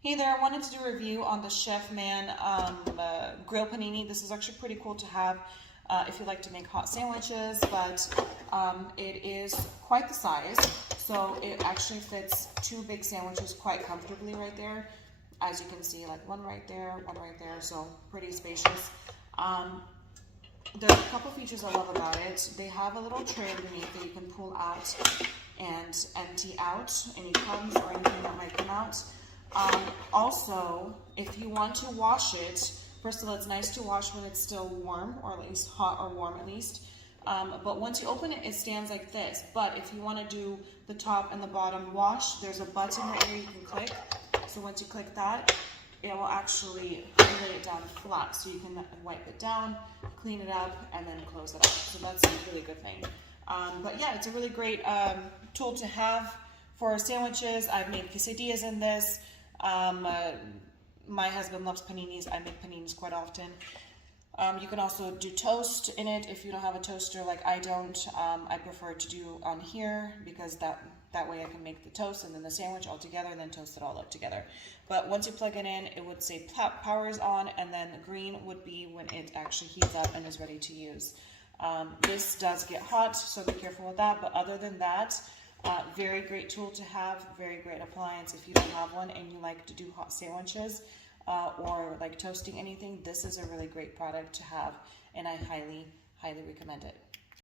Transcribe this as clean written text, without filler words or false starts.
Hey there, I wanted to do a review on the Chefman Grill Panini. This is actually pretty cool to have if you like to make hot sandwiches, but it is quite the size. So it actually fits two big sandwiches quite comfortably right there. As you can see, like one right there, so pretty spacious. There's a couple features I love about it. They have a little tray underneath that you can pull out and empty out any crumbs or anything that might come out. Also, if you want to wash it, first of all, it's nice to wash when it's still warm, or at least hot or warm at least. But once you open it, it stands like this. But if you want to do the top and the bottom wash, there's a button right here you can click. So once you click that, it will actually lay it down flat. So you can wipe it down, clean it up, and then close it up. So that's a really good thing. But yeah, it's a really great tool to have for sandwiches. I've made quesadillas in this. My husband loves paninis. I make paninis quite often. You can also do toast in it if you don't have a toaster like I don't. I prefer to do on here because that way I can make the toast and then the sandwich all together and then toast it all up together. But once you plug it in, it would say power is on, and then green would be when it actually heats up and is ready to use. This does get hot, so be careful with that. But other than that, very great tool to have, very great appliance if you don't have one and you like to do hot sandwiches or like toasting anything. This is a really great product to have, and I highly recommend it.